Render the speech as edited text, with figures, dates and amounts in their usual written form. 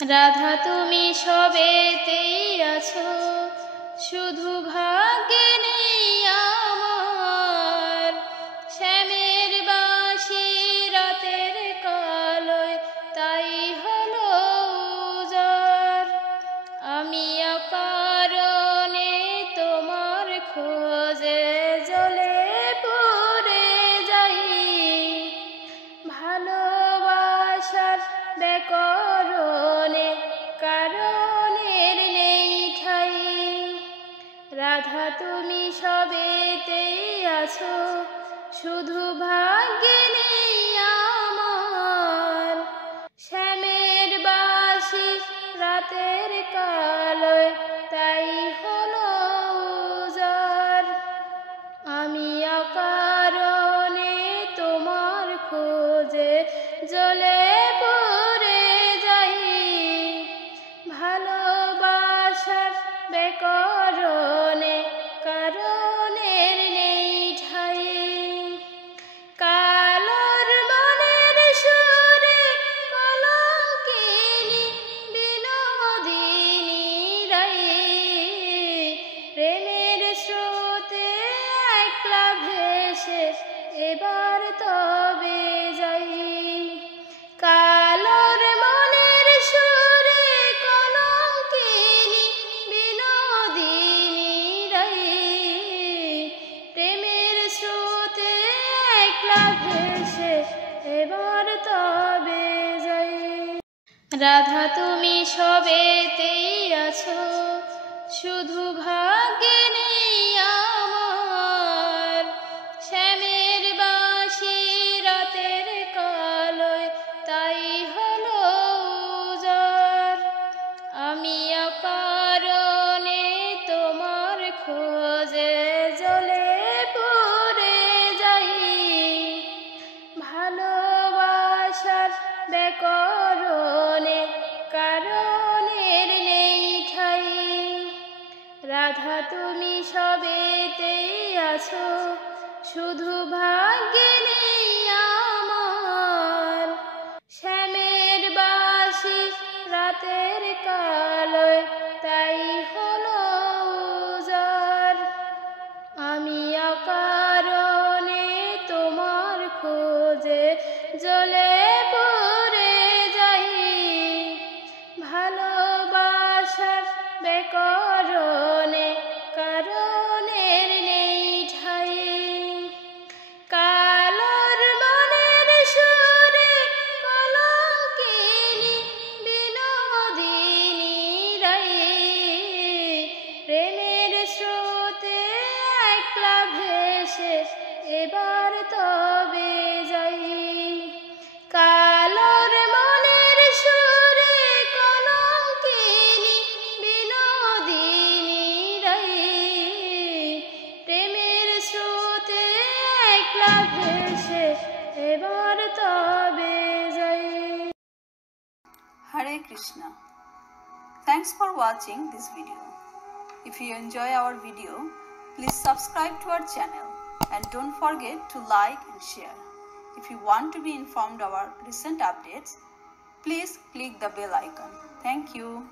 রাধা তুমি সবেতেই আছো, শুধু ভাগ্যে নেই আমার। শ্যামের বাঁশি রাতের কালোয় তাই হলো উজাড়। আমি অকারণে তোমার খোঁজে জ্বলে পুড়ে যাই। ভালোবাসার ব্যাকরণে কারণের নেই ঠাই। রাধা তুমি সবেতেই আছো, শুধু ভাগ্যে নেই আমার। শ্যামের বাঁশি রাতের কালোয় তাই হলো উজাড়। আমি অকারণে তোমার খোঁজে জ্বলে পুড়ে যাই। ভালোবাসার ব্যাকরণে কারণের নেই ঠাই। কালোর মনের সুরে কলঙ্কিনী বিনোদিনী রাই। প্রেমের স্রোতে একলা ভেসে এবার তবে যাই। কালোর মনের সুরে কলঙ্কিনী বিনোদিনী রাই। প্রেমের স্রোতে একলা ভেসে এবার তবে যাই। রাধা তুমি সবেতেই আছো, শুধু ভাগ্যে নেই আমার। শ্যামের বাঁশি রাতের কালোয় তাই হলো উজাড়। আমি অকারণে তোমার খোঁজে জ্বলে পুড়ে যাই। ভালোবাসার ব্যাকরণে কারণের নেই ঠাই। রাধা তুমি সবেতেই আছো, শুধু ভাগ্যে নেই আমার। শ্যামের বাঁশি রাতের কালোয় তাই হলো উজাড়। আমি অকারণে তোমার খোঁজে জ্বলে পুড়ে যাই। ভালোবাসার ব্যাকরণে কারণের নেই ঠাই। কালোর মনের সুরে কলঙ্কিনী বিনোদিনী রাই। প্রেমের স্রোতে একলা ভেসে এবার তবে যাই। কালোর মনের সুরে কলঙ্কিনী বিনোদিনী রাই। প্রেমের স্রোতে একলা ভেসে এবার তবে যাই। Hare Krishna. Thanks for watching this video. If you enjoy our video, please subscribe to our channel and don't forget to like and share. If you want to be informed of our recent updates, please click the bell icon. Thank you.